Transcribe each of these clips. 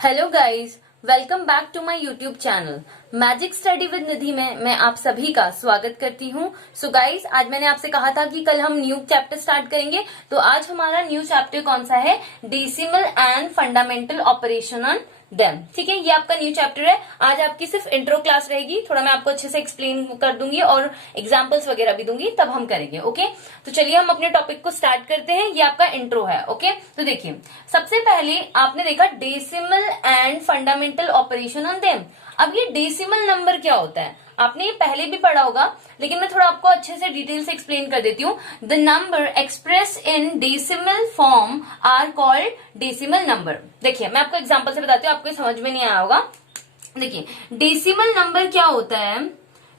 Hello guys, welcome back to my YouTube channel magic study with Nidhi में मैं आप सभी का स्वागत करती हूँ। सो गाइस, आज मैंने आपसे कहा था कि कल हम न्यू चैप्टर स्टार्ट करेंगे। तो आज हमारा न्यू चैप्टर कौन सा है? Decimal and fundamental operation on them. ठीक है, ये आपका न्यू चैप्टर है। आज आपकी सिर्फ इंट्रो क्लास रहेगी, थोड़ा मैं आपको अच्छे से एक्सप्लेन कर दूंगी और एग्जाम्पल्स वगैरह भी दूंगी, तब हम करेंगे। ओके, तो चलिए हम अपने टॉपिक को स्टार्ट करते हैं। ये आपका इंट्रो है। ओके, तो देखिए, सबसे पहले आपने देखा decimal and fundamental operation on them. अब ये डेसिमल नंबर क्या होता है आपने ये पहले भी पढ़ा होगा, लेकिन मैं थोड़ा आपको अच्छे से डिटेल से एक्सप्लेन कर देती हूँ। The number express in decimal form are called decimal number. देखिए, मैं आपको एग्जांपल से बताती हूँ, आपको समझ में नहीं आया होगा। देखिए, डेसिमल नंबर क्या होता है?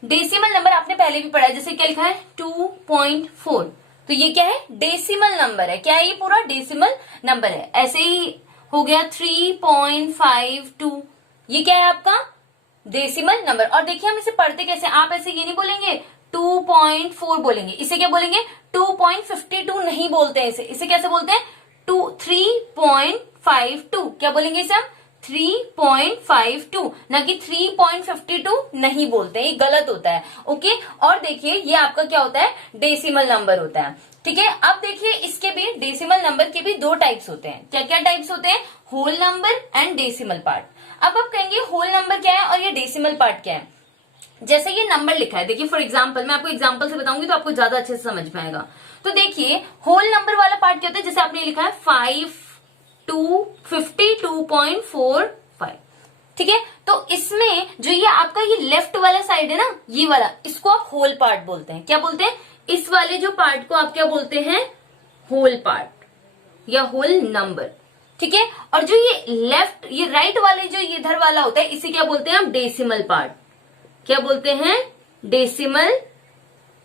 डेसिमल नंबर आपने पहले भी पढ़ा है, जैसे क्या लिखा है 2.4। तो ये क्या है? डेसिमल नंबर है। क्या है ये? पूरा डेसिमल नंबर है। ऐसे ही हो गया 3.52। ये क्या है आपका? Decimal number. और देखिए, हम इसे पढ़ते कैसे? आप ऐसे ये नहीं बोलेंगे 2.4 बोलेंगे, इसे क्या बोलेंगे? 2.52 नहीं बोलते हैं इसे। इसे कैसे बोलते हैं? 3.52। क्या बोलेंगे इसे हम? 3.52, ना कि 3.52 नहीं बोलते हैं, ये गलत होता है। ओके, और देखिए ये आपका क्या होता है? डेसिमल नंबर होता है। ठीक है, अब देखिए इसके भी डेसिमल नंबर के भी दो टाइप्स होते हैं। क्या क्या टाइप्स होते हैं? Whole number and decimal part. अब आप कहेंगे होल नंबर क्या है और ये डेसिमल पार्ट क्या है? जैसे ये नंबर लिखा है, देखिए फॉर एग्जांपल, मैं आपको एग्जांपल से बताऊंगी तो आपको ज्यादा अच्छे से समझ में आएगा। तो देखिए, होल नंबर वाला पार्ट क्या होता है? जैसे आपने लिखा है 52.45। ठीक है, तो इसमें जो ये आपका ये लेफ्ट वाला साइड है ना, ये वाला, इसको आप होल पार्ट बोलते हैं। क्या बोलते हैं? इस वाले जो पार्ट को आप क्या बोलते हैं? होल पार्ट या होल नंबर। ठीक है, और जो ये लेफ्ट, ये राइट वाले जो इधर वाला होता है, इसे क्या बोलते हैं हम? Decimal part. क्या बोलते हैं? Decimal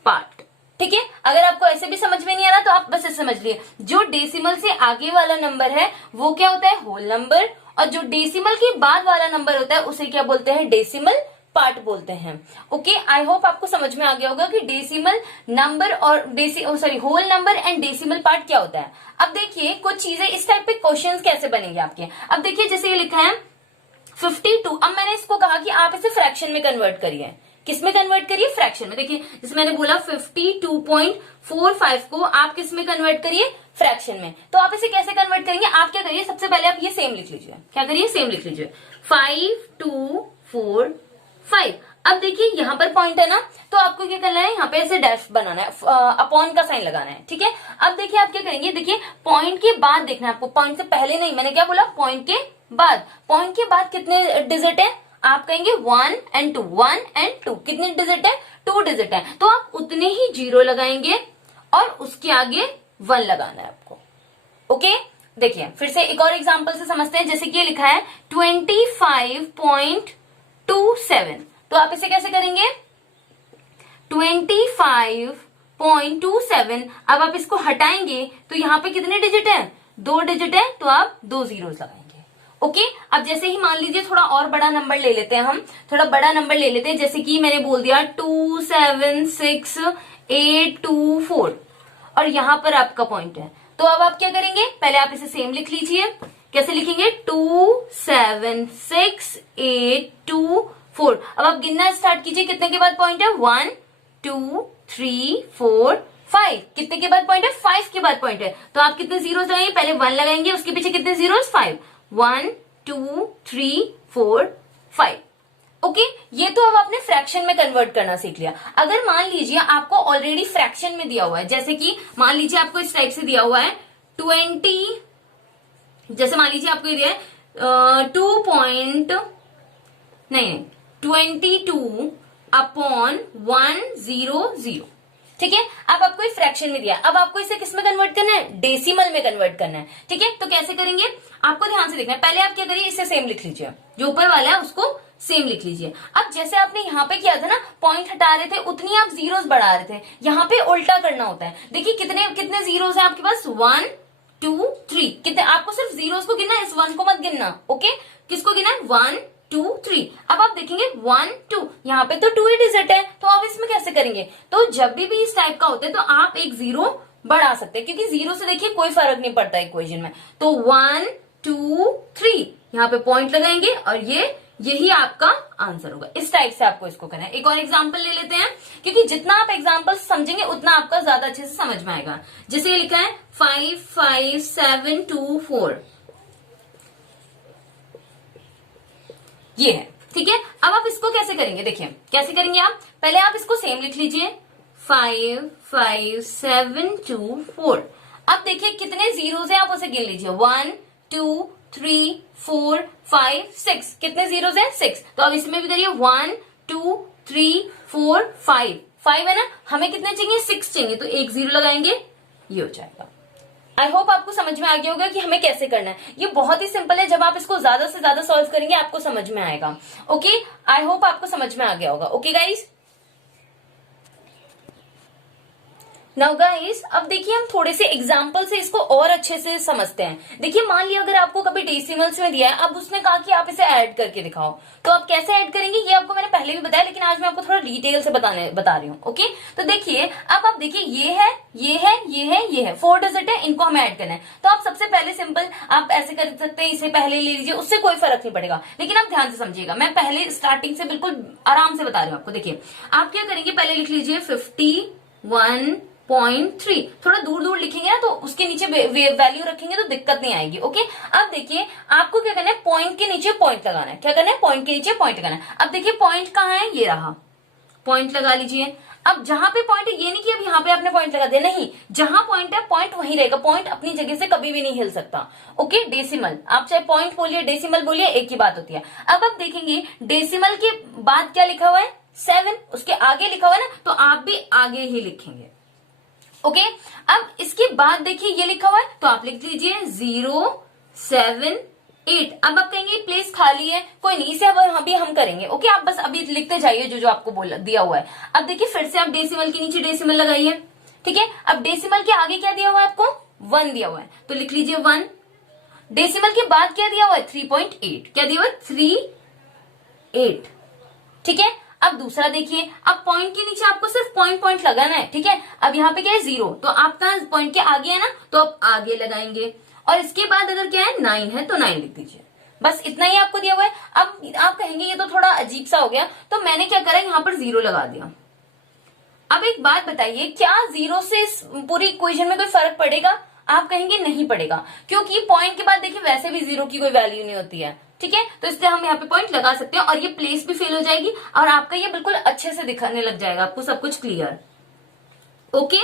part. ठीक है, अगर आपको ऐसे भी समझ में नहीं आ रहा तो आप बस ऐसे समझ लिए, जो डेसिमल से आगे वाला नंबर है वो क्या होता है? होल नंबर, और जो डेसिमल के बाद वाला नंबर होता है उसे क्या बोलते हैं? डेसिमल पार्ट बोलते हैं। ओके, आई होप आपको समझ में आ गया होगा कि डेसिमल नंबर और whole number and decimal part क्या होता है। अब देखिए कुछ चीजें, इस टाइप पे क्वेश्चंस कैसे बनेंगे आपके। अब देखिए, जैसे ये लिखा है 52। अब मैंने इसको कहा कि आप इसे फ्रैक्शन में कन्वर्ट करिए। किस में कन्वर्ट करिए? फ्रैक्शन में। देखिए, जैसे मैंने बोला 52.45 को आप किस में कन्वर्ट करिए? फ्रैक्शन में। तो आप इसे कैसे कन्वर्ट करेंगे? आप क्या करिए, सबसे पहले आप ये सेम लिख लीजिए। क्या करिए? सेम लिख लीजिए। 5245। अब देखिए यहां पर पॉइंट है ना, तो आपको क्या करना है? यहाँ पे ऐसे डैश बनाना है, अपॉन का साइन लगाना है। ठीक है, अब देखिए आप क्या करेंगे, देखिए पॉइंट के बाद देखना है आपको, पॉइंट से पहले नहीं। मैंने क्या बोला? पॉइंट के बाद। पॉइंट के बाद कितने डिजिट है? आप कहेंगे 1 and 2, 1 and 2। कितने डिजिट है? 2 डिजिट है। तो आप उतने ही जीरो लगाएंगे और उसके आगे 1 लगाना है आपको। ओके, देखिए फिर से एक और एग्जांपल से समझते हैं। जैसे कि ये लिखा है 25.27। तो आप इसे कैसे करेंगे? 25.27। अब आप इसको हटाएंगे तो यहाँ पे कितने डिजिट है? 2 डिजिट है, तो आप 2 जीरो लगाएंगे। ओके, अब जैसे ही मान लीजिए थोड़ा और बड़ा नंबर ले लेते हैं, हम थोड़ा बड़ा नंबर ले लेते हैं। जैसे कि मैंने बोल दिया 276.824 और यहां पर आपका पॉइंट है। तो अब आप क्या करेंगे? पहले आप इसे सेम लिख लीजिए। कैसे लिखेंगे? 276.824। अब आप गिनना स्टार्ट कीजिए। कितने के बाद पॉइंट है? 1 2 3 4 5। कितने के बाद पॉइंट है? 5 के बाद पॉइंट है। तो आप कितने जीरोस लगाएंगे? पहले 1 लगाएंगे, उसके पीछे कितने जीरोस? 5। 1 2 3 4 5। ओके, ये तो अब आपने फ्रैक्शन में कन्वर्ट करना सीख लिया। अगर मान लीजिए आपको ऑलरेडी फ्रैक्शन में दिया हुआ है, जैसे कि मान लीजिए आपको इस टाइप से दिया हुआ है 20, जैसे मान लीजिए आपको ये दिया है 22/100। ठीक है, अब आपको इस फ्रैक्शन में दिया, अब आपको इसे किस में कन्वर्ट करना है? डेसिमल में कन्वर्ट करना है। ठीक है, तो कैसे करेंगे आपको ध्यान से देखना है। पहले आप क्या करिए, इसे सेम लिख लीजिए, जो ऊपर वाला है उसको सेम लिख लीजिए। अब जैसे आपने यहाँ पे किया था ना, पॉइंट हटा रहे थे, उतनी आप जीरोस बढ़ा रहे थे। यहाँ पे उल्टा करना होता है। देखिए कितने कितने जीरोस है आपके पास? 1 2 3। कितने? आपको सिर्फ जीरोस को गिनना है, इस 1 को मत गिनना। ओके, किसको गिनना है? 1 2 3। अब आप देखेंगे 1 2, यहाँ पे तो 2 ही डिजिट है, तो आप इसमें कैसे करेंगे? तो जब भी इस टाइप का होता है तो आप एक जीरो बढ़ा सकते हैं, क्योंकि जीरो से देखिए कोई फर्क नहीं पड़ता इक्वेशन में। तो 1 2 3, यहाँ पे पॉइंट लगाएंगे और यही आपका आंसर होगा। इस टाइप से आपको इसको करना है। एक और एग्जांपल ले लेते हैं, क्योंकि जितना आप एग्जांपल समझेंगे उतना आपका ज्यादा अच्छे से समझ में आएगा। जैसे ये लिखा है 5 5 7 2 4, ये है, ठीक है। अब आप इसको कैसे करेंगे, देखिए कैसे करेंगे आप, पहले आप इसको सेम लिख लीजिए 5 5 7 2 4। अब देखिए कितने जीरोस हैं, आप उसे गिन लीजिए 1 2 3 4 5 6, कितने जीरोस हैं 6। तो अब इसमें भी करिए 1 2 3 4 5 है ना, हमें कितने चाहिए 6 चाहिए, तो एक जीरो लगाएंगे, ये हो जाएगा। आई होप आपको समझ में आ गया होगा कि हमें कैसे करना है। ये बहुत ही सिंपल है, जब आप इसको ज्यादा से ज्यादा सॉल्व करेंगे आपको समझ में आएगा। ओके, आई होप आपको समझ में आ गया होगा। ओके गाइस, नाउ गाइस, अब देखिए हम थोड़े से एग्जाम्पल से इसको और अच्छे से समझते हैं। देखिए मान लिया अगर आपको कभी डेसिमल्स में दिया है, अब उसने कहा कि आप इसे ऐड करके दिखाओ, तो आप कैसे ऐड करेंगे ये आपको मैंने पहले भी बताया, लेकिन आज मैं आपको थोड़ा डिटेल से बता रही हूँ। ओके, तो देखिए अब आप देखिए ये है, ये है, ये है, ये है, 4 डिजिट है, इनको हमें ऐड करना है। तो आप सबसे पहले सिंपल आप ऐसे कर सकते हैं, इसे पहले ले लीजिए, उससे कोई फर्क नहीं पड़ेगा, लेकिन आप ध्यान से समझिएगा। मैं पहले स्टार्टिंग से बिल्कुल आराम से बता रही हूँ आपको। देखिए आप क्या करेंगे, पहले लिख लीजिए 51.3, थोड़ा दूर दूर लिखेंगे ना तो उसके नीचे वैल्यू रखेंगे तो दिक्कत नहीं आएगी। ओके, अब देखिए आपको क्या करना है, पॉइंट के नीचे पॉइंट लगाना है। क्या करना है, पॉइंट के नीचे पॉइंट लगाना है। अब देखिए पॉइंट कहाँ है, ये रहा, पॉइंट लगा लीजिए। अब जहां पे पॉइंट है, ये नहीं कि अब यहाँ पे आपने पॉइंट लगा दिया, नहीं, जहां पॉइंट है पॉइंट वहीं रहेगा, पॉइंट अपनी जगह से कभी भी नहीं हिल सकता। ओके, डेसिमल आप चाहे पॉइंट बोलिए डेसिमल बोलिए, एक ही बात होती है। अब आप देखेंगे डेसिमल के बाद क्या लिखा हुआ है 7, उसके आगे लिखा हुआ है ना, तो आप भी आगे ही लिखेंगे। ओके, अब इसके बाद देखिए ये लिखा हुआ है, तो आप लिख लीजिए 0 7 8। अब आप कहेंगे प्लेस खाली है, कोई नहीं, इसे अब अभी हम करेंगे। ओके, आप बस अभी लिखते जाइए जो जो आपको बोला दिया हुआ है। अब देखिए फिर से आप डेसिमल के नीचे डेसिमल लगाइए, ठीक है। अब डेसिमल के आगे क्या दिया हुआ है आपको, 1 दिया हुआ है, तो लिख लीजिए 1। डेसिमल के बाद क्या दिया हुआ है 3.8, क्या दिया हुआ है 3.8, ठीक है। अब दूसरा देखिए, अब पॉइंट के नीचे आपको सिर्फ पॉइंट लगाना है, ठीक है। अब यहाँ पे क्या है 0, तो आपका पॉइंट के आगे है ना, तो आप आगे लगाएंगे, और इसके बाद अगर क्या है 9 है तो 9 लिख दीजिए। बस इतना ही आपको दिया हुआ है। अब आप कहेंगे ये तो थोड़ा अजीब सा हो गया, तो मैंने क्या करा, यहाँ पर 0 लगा दिया। अब एक बात बताइए, क्या 0 से इस पूरी इक्वेशन में कोई फर्क पड़ेगा? आप कहेंगे नहीं पड़ेगा, क्योंकि पॉइंट के बाद देखिए वैसे भी 0 की कोई वैल्यू नहीं होती है, ठीक है। तो इसलिए हम यहाँ पे पॉइंट लगा सकते हैं, और ये प्लेस भी फेल हो जाएगी, और आपका ये बिल्कुल अच्छे से दिखाने लग जाएगा, आपको सब कुछ क्लियर। ओके,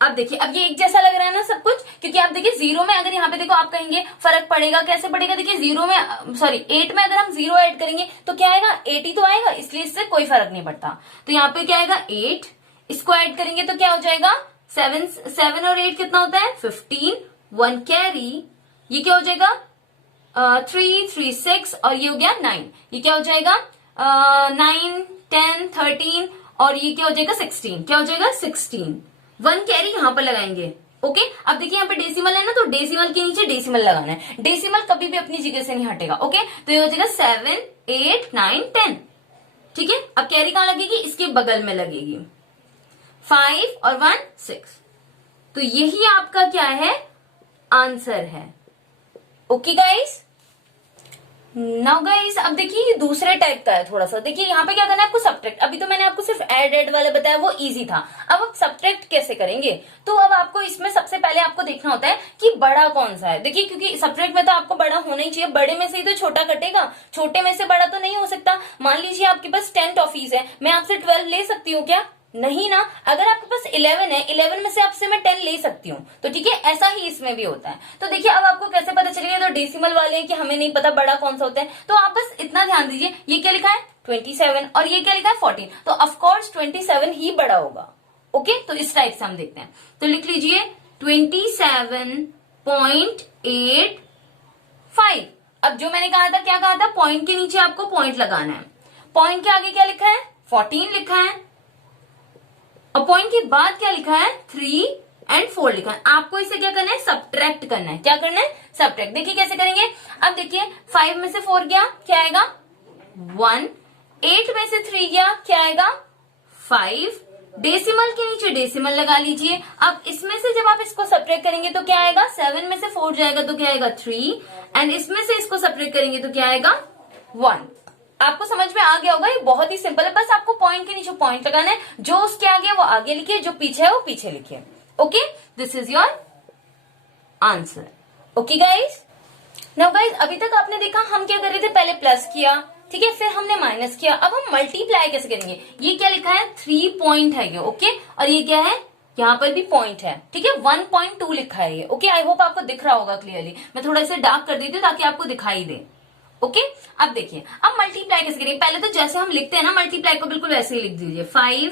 अब देखिए अब ये एक जैसा लग रहा है ना सब कुछ, क्योंकि आप देखिए 0 में अगर यहाँ पे देखो, आप कहेंगे फर्क पड़ेगा, कैसे पड़ेगा, देखिए 0 में सॉरी 8 में अगर हम 0 ऐड करेंगे तो क्या आएगा 8 ही तो आएगा, इसलिए इससे कोई फर्क नहीं पड़ता। तो यहाँ पे क्या आएगा 8, इसको ऐड करेंगे तो क्या हो जाएगा 7 और 8 कितना होता है 15, 1 कैरी, ये क्या हो जाएगा 3 3 6, और ये हो गया 9, ये क्या हो जाएगा 9 10 13, और ये क्या हो जाएगा 16, क्या हो जाएगा 16, 1 कैरी यहाँ पर लगाएंगे। ओके, अब देखिए यहाँ पे डेसिमल है ना, तो डेसिमल के नीचे डेसिमल लगाना है, डेसिमल कभी भी अपनी जगह से नहीं हटेगा। ओके, तो ये हो जाएगा 7 8 9 10, ठीक है। अब कैरी कहाँ लगेगी, इसके बगल में लगेगी, 5 और 1 6, तो यही आपका क्या है आंसर है। ओके गाइस, नाउ गाइस अब देखिए ये दूसरे टाइप का है थोड़ा सा। देखिए यहाँ पे क्या करना है आपको, सब्ट्रैक्ट। अभी तो मैंने आपको सिर्फ ऐड वाला बताया, वो इजी था। अब आप सब्ट्रैक्ट कैसे करेंगे, तो अब आपको इसमें सबसे पहले आपको देखना होता है कि बड़ा कौन सा है। देखिए क्योंकि सब्ट्रैक्ट में तो आपको बड़ा होना ही चाहिए, बड़े में से ही तो छोटा कटेगा, छोटे में से बड़ा तो नहीं हो सकता। मान लीजिए आपके पास 10 टॉफीज है, मैं आपसे 12 ले सकती हूँ क्या, नहीं ना। अगर आपके पास 11 है, 11 में से आपसे मैं 10 ले सकती हूँ, तो ठीक है, ऐसा ही इसमें भी होता है। तो देखिए अब आपको कैसे पता चलेगा, तो डेसिमल वाले हैं कि हमें नहीं पता बड़ा कौन सा होता है, तो आप बस इतना ध्यान दीजिए, ये क्या लिखा है 27 और ये क्या लिखा है 14, तो ऑफकोर्स 27 ही बड़ा होगा। ओके, तो इस टाइप से हम देखते हैं, तो लिख लीजिए 27.85। अब जो मैंने कहा था, क्या कहा था, पॉइंट के नीचे आपको पॉइंट लगाना है, पॉइंट के आगे क्या लिखा है 14 लिखा है, और पॉइंट के बाद क्या लिखा है 3 और 4 लिखा है। आपको इसे क्या करना है, सब्ट्रैक्ट करना है। क्या करना है, सब्ट्रैक्ट। देखिए कैसे करेंगे, अब देखिए 5 में से 4 गया, क्या आएगा 1, 8 में से 3 गया, क्या आएगा 5, डेसिमल के नीचे डेसिमल लगा लीजिए। अब इसमें से जब आप इसको सब्ट्रैक्ट करेंगे तो क्या आएगा, 7 में से 4 जाएगा तो क्या आएगा 3, एंड इसमें से इसको सब्ट्रैक्ट करेंगे तो क्या आएगा 1। आपको समझ में आ गया होगा, ये बहुत ही सिंपल है, बस आपको पॉइंट के नीचे पॉइंट लगाना है, जो उसके आगे वो आगे लिखिए, जो पीछे है वो पीछे लिखिए। Okay, this is your answer. Okay guys, now guys अभी तक आपने देखा हम क्या कर रहे थे, पहले प्लस किया, ठीक है, फिर हमने माइनस किया, अब हम मल्टीप्लाई कैसे करेंगे। ये क्या लिखा है, 3 पॉइंट है ये, ओके, और ये क्या है, यहाँ पर भी पॉइंट है, ठीक है, 1.2 लिखा है ये। ओके, आई होप आपको दिख रहा होगा क्लियरली, मैं थोड़ा इसे डार्क कर देती हूँ ताकि आपको दिखाई दे। ओके, अब देखिए अब मल्टीप्लाई कैसे करेंगे। पहले तो जैसे हम लिखते हैं ना मल्टीप्लाई को, बिल्कुल वैसे ही लिख दीजिए, 4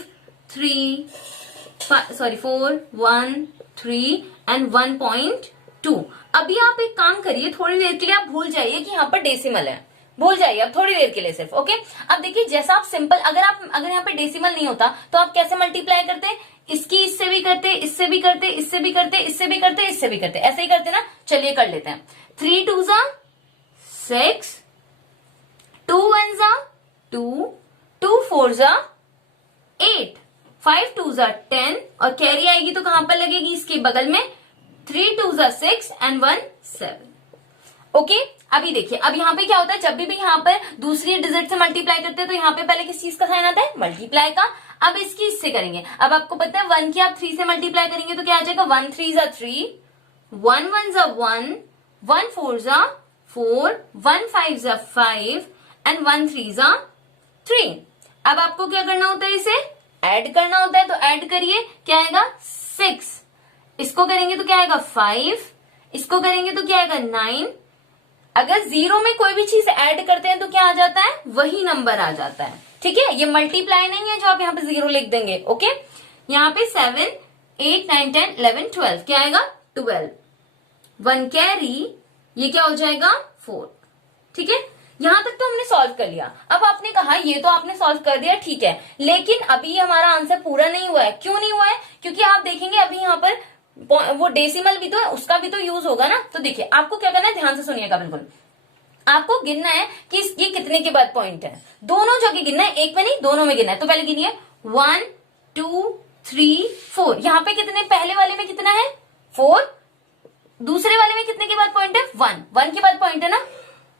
1 3 एंड 1.2। अभी आप एक काम करिए, थोड़ी देर के लिए आप भूल जाइए कि यहाँ पर डेसिमल है, भूल जाइए अब थोड़ी देर के लिए सिर्फ। ओके, अब देखिए जैसा आप सिंपल, अगर यहाँ पे डेसिमल नहीं होता तो आप कैसे मल्टीप्लाई करते, इसकी इससे भी करते, इससे भी करते, इससे भी करते, इससे भी करते, इससे भी करते, ऐसे ही करते ना। चलिए कर लेते हैं, 3 2 6, 2 1 2, 2 4 8, 5 2 10, और कैरी आएगी तो कहां पर लगेगी, इसके बगल में, 3 2 6 एंड 1 7। ओके, अभी देखिए अब यहाँ पे क्या होता है, जब भी यहाँ पर दूसरी डिजिट से मल्टीप्लाई करते हैं तो यहाँ पे पहले किस चीज का साइन आता है, मल्टीप्लाई का। अब इसकी इससे करेंगे, अब आपको पता है 1 की आप 3 से मल्टीप्लाई करेंगे तो क्या आ जाएगा, 1 3 3, 1 1 1, 1 4 4, 1 5 5 एंड 1 3 3। अब आपको क्या करना होता है, इसे ऐड करना होता है, तो ऐड करिए, क्या आएगा 6, इसको करेंगे तो क्या आएगा 5, इसको करेंगे तो क्या आएगा 9। अगर 0 में कोई भी चीज ऐड करते हैं तो क्या आ जाता है, वही नंबर आ जाता है, ठीक है। ये मल्टीप्लाई नहीं है जो आप यहाँ पे 0 लिख देंगे। ओके, यहाँ पे 7 8 9 10 11 12, क्या आएगा 12, 1 कैरी, ये क्या हो जाएगा 4, ठीक है। यहां तक तो हमने सॉल्व कर लिया। अब आपने कहा ये तो आपने सॉल्व कर दिया, ठीक है, लेकिन अभी हमारा आंसर पूरा नहीं हुआ है। क्यों नहीं हुआ है, क्योंकि आप देखेंगे अभी यहाँ पर वो डेसिमल भी तो है, उसका भी तो यूज होगा ना। तो देखिए आपको क्या करना है, ध्यान से सुनिएगा बिल्कुल, आपको गिनना है कि ये कितने के बाद पॉइंट है, दोनों जगह गिनना है, एक में नहीं दोनों में गिनना है। तो पहले गिनिए 1 2 3 4, यहाँ पे कितने, पहले वाले में कितना है 4, दूसरे वाले में कितने के बाद पॉइंट है 1, 1 के बाद पॉइंट है ना,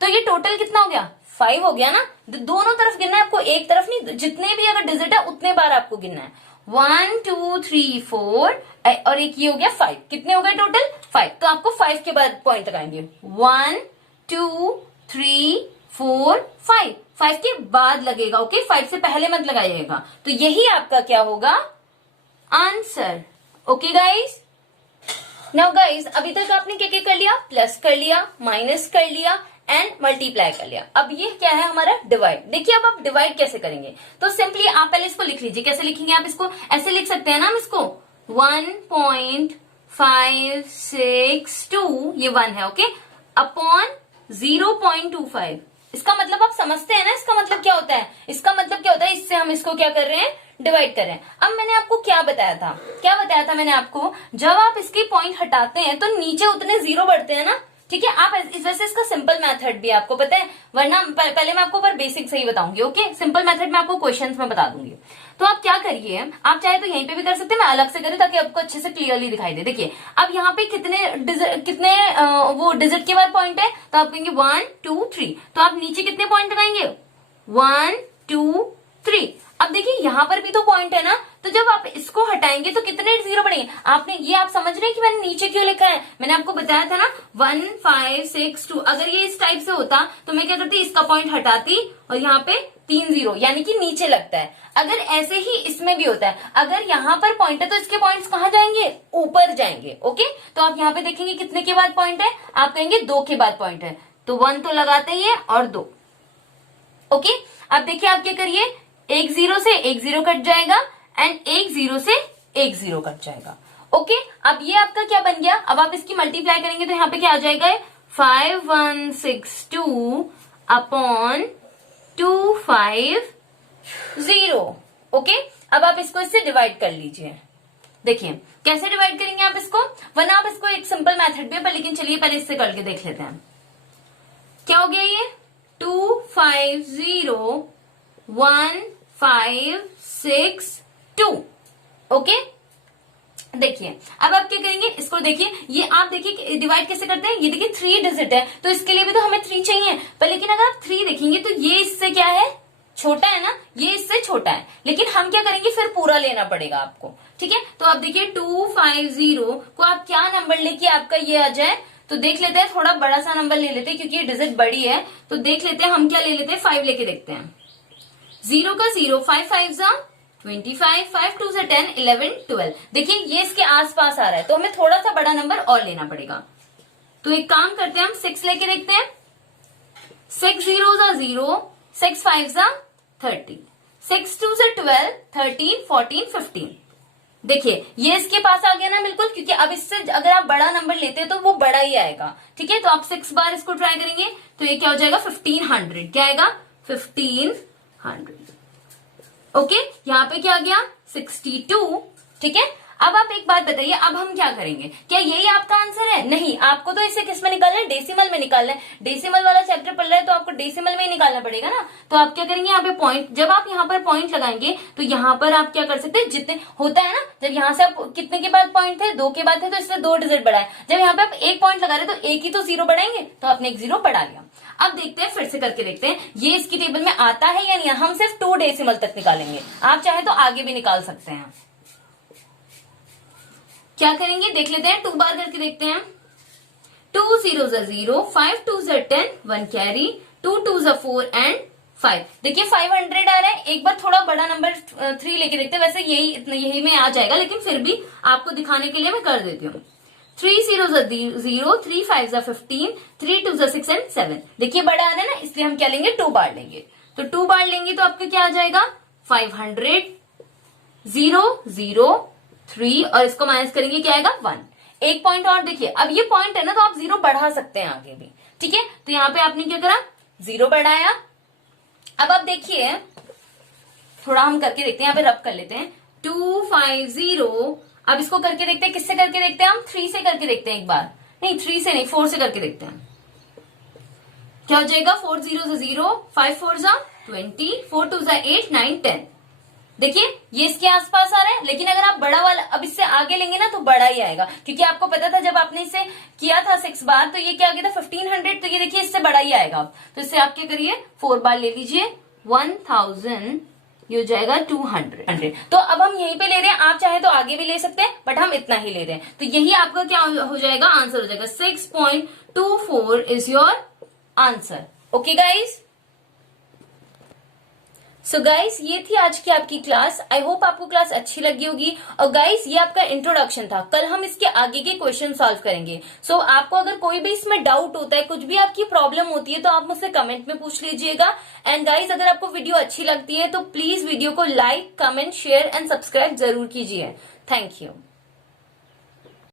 तो ये टोटल कितना हो गया 5 हो गया ना। दोनों तरफ गिनना है आपको, एक तरफ नहीं, जितने भी अगर डिजिट है उतने बार आपको गिनना है। 1 2 3 4 और एक ये हो गया 5, कितने हो गए टोटल 5। तो आपको 5 के बाद पॉइंट लगाएंगे, 1 2 3 4 5, 5 के बाद लगेगा। ओके, 5 से पहले मत लगाइएगा। तो यही आपका क्या होगा answer. Okay guys, now guys अभी तक आपने क्या क्या कर लिया, प्लस कर लिया, माइनस कर लिया एंड मल्टीप्लाई कर लिया। अब ये क्या है हमारा डिवाइड। देखिए अब आप डिवाइड कैसे करेंगे, तो सिंपली आप पहले इसको लिख लीजिए। कैसे लिखेंगे आप इसको, ऐसे लिख सकते हैं ना हम इसको, 1.562, ये 1 है, ओके, अपॉन 0.25। इसका मतलब आप समझते हैं ना, इसका मतलब क्या होता है, इसका मतलब क्या होता है, इससे हम इसको क्या कर रहे हैं, डिवाइड कर रहे हैं। अब मैंने आपको क्या बताया था, क्या बताया था मैंने आपको, जब आप इसके पॉइंट हटाते हैं तो नीचे उतने 0 बढ़ते हैं ना, ठीक है। आप इस वजह से इसका सिंपल मेथड भी आपको पता है, वरना पहले मैं आपको पर बेसिक से ही बताऊंगी। ओके, सिंपल मेथड मैं आपको क्वेश्चंस में बता दूंगी। तो आप क्या करिए, आप चाहे तो यहीं पे भी कर सकते हैं, मैं अलग से करूँ ताकि आपको अच्छे से क्लियरली दिखाई दे। देखिए अब यहाँ पे कितने वो डिजिट के बाद पॉइंट है, तो आप कहेंगे 1 2 3, तो आप नीचे कितने पॉइंट लगाएंगे 1 2 3। अब देखिए यहाँ पर भी तो पॉइंट है ना, तो जब आप इसको हटाएंगे तो कितने 0 बढ़ेंगे। आपने ये आप समझ रहे हैं कि मैंने नीचे क्यों लिखा है, मैंने आपको बताया था ना 1 5 6 2। अगर ये इस टाइप से होता तो मैं क्या करती, इसका पॉइंट हटाती और यहाँ पे 3 0 यानी कि नीचे लगता है। अगर ऐसे ही इसमें भी होता है, अगर यहाँ पर पॉइंट है तो इसके पॉइंट्स कहाँ जाएंगे, ऊपर जाएंगे। ओके, तो आप यहाँ पे देखेंगे कितने के बाद पॉइंट है, आप कहेंगे 2 के बाद पॉइंट है, तो 1 तो लगाते ही है और 2। ओके, अब देखिए आप क्या करिए, एक 0 से एक 0 कट जाएगा एंड एक 0 से एक 0 कट जाएगा। ओके, अब ये आपका क्या बन गया, अब आप इसकी मल्टीप्लाई करेंगे तो यहाँ पे क्या आ जाएगा, 5162 अपॉन 250। ओके, अब आप इसको इससे डिवाइड कर लीजिए। देखिए कैसे डिवाइड करेंगे आप इसको, वरना आप इसको एक सिंपल मेथड भी है, पर लेकिन चलिए पहले इससे करके देख लेते हैं। क्या हो गया ये 250 1 5 6 2। ओके, देखिए अब आप क्या करेंगे, इसको देखिए, ये आप देखिए डिवाइड कैसे करते हैं, ये देखिए 3 डिजिट है तो इसके लिए भी तो हमें 3 चाहिए, पर लेकिन अगर आप 3 देखेंगे तो ये इससे क्या है, छोटा है ना, ये इससे छोटा है, लेकिन हम क्या करेंगे, फिर पूरा लेना पड़ेगा आपको, ठीक है। तो आप देखिए 250 को आप क्या नंबर लेके आपका ये आ जाए, तो देख लेते हैं, थोड़ा बड़ा सा नंबर ले लेते हैं क्योंकि ये डिजिट बड़ी है, तो देख लेते हैं हम क्या ले लेते हैं, 5 लेके देखते हैं। 0 का 0, 5 5 25, 5 2 10, 11 12। देखिए ये इसके आसपास आ रहा है तो हमें थोड़ा सा बड़ा नंबर और लेना पड़ेगा। तो एक काम करते हैं, हम 6 लेके देखते हैं। 6 0 0, 6 5 30, 6 2 12, 13 14 15। देखिए ये इसके पास आ गया ना बिल्कुल, क्योंकि अब इससे अगर आप बड़ा नंबर लेते हैं तो वो बड़ा ही आएगा, ठीक है। तो आप 6 बार इसको ट्राई करेंगे तो ये क्या हो जाएगा, 1500। क्या आएगा, 1500। ओके, यहाँ पे क्या आ गया, 62, ठीक है। अब आप एक बात बताइए, अब हम क्या करेंगे, क्या यही आपका आंसर है? नहीं, आपको तो इसे किस में निकालना है, डेसिमल में निकालना है। डेसिमल वाला चैप्टर पढ़ रहे हैं तो आपको डेसिमल में ही निकालना पड़ेगा ना। तो आप क्या करेंगे, यहाँ पे पॉइंट, जब आप यहाँ पर पॉइंट लगाएंगे तो यहाँ पर आप क्या कर सकते हैं, जितने होता है ना, जब यहाँ से आप कितने के बाद पॉइंट थे, 2 के बाद थे, तो इससे 2 डिजिट बढ़ाए। जब यहाँ पे आप 1 पॉइंट लगा रहे तो 1 ही तो 0 बढ़ाएंगे, तो आपने 1 0 बढ़ा लिया। अब देखते हैं, फिर से करके देखते हैं ये इसकी टेबल में आता है या नहीं। हम सिर्फ 2 डेसिमल तक निकालेंगे, आप चाहे तो आगे भी निकाल सकते हैं। क्या करेंगे, देख लेते हैं, 2 बार करके देखते हैं। 2 0 0, 5 2 10, 1 कैरी, 2 2 4 एंड 5। देखिए 500 आ रहा है। एक बार थोड़ा बड़ा नंबर 3 लेके देखते हैं, वैसे यही में आ जाएगा, लेकिन फिर भी आपको दिखाने के लिए मैं कर देती हूँ। 3 0 0, 3 5 15, 3 2 6 एंड 7। देखिए बड़ा आ रहा है ना, इसलिए हम क्या लेंगे, 2 बार लेंगे। तो 2 बार लेंगे तो आपका क्या आ जाएगा, 500, 0 0 3, और इसको माइनस करेंगे क्या आएगा, 1। एक पॉइंट और देखिए, अब ये पॉइंट है ना तो आप 0 बढ़ा सकते हैं आगे भी, ठीक है। तो यहाँ पे आपने क्या करा, 0 बढ़ाया। अब आप देखिए, थोड़ा हम करके देखते हैं, यहाँ पे रब कर लेते हैं। 250, अब इसको करके देखते हैं, किससे करके देखते हैं, हम 3 से करके देखते हैं एक बार, नहीं 3 से नहीं, 4 से करके देखते हैं। क्या हो जाएगा, 4 0 0, 5 4 20, 4 2 8 9 10। देखिए ये इसके आसपास आ रहा है, लेकिन अगर आप बड़ा वाला अब इससे आगे लेंगे ना तो बड़ा ही आएगा, क्योंकि आपको पता था जब आपने इसे किया था 6 बार तो ये क्या आ गया था, 1500। तो ये देखिए इससे बड़ा ही आएगा। तो इससे आप क्या करिए, 4 बार ले लीजिए, 1000, ये हो जाएगा 200। तो अब हम यहीं पे ले रहे हैं, आप चाहे तो आगे भी ले सकते हैं, बट हम इतना ही ले रहे हैं। तो यही आपका क्या हो जाएगा, आंसर हो जाएगा। 6.24 is your answer. Okay guys, so guys ये थी आज की आपकी क्लास। आई होप आपको क्लास अच्छी लगी होगी। और गाइस ये आपका इंट्रोडक्शन था, कल हम इसके आगे के क्वेश्चन सॉल्व करेंगे। सो आपको अगर कोई भी इसमें डाउट होता है, कुछ भी आपकी प्रॉब्लम होती है, तो आप मुझसे कमेंट में पूछ लीजिएगा। एंड गाइस अगर आपको वीडियो अच्छी लगती है तो प्लीज वीडियो को like, comment, share and subscribe जरूर कीजिए। Thank you.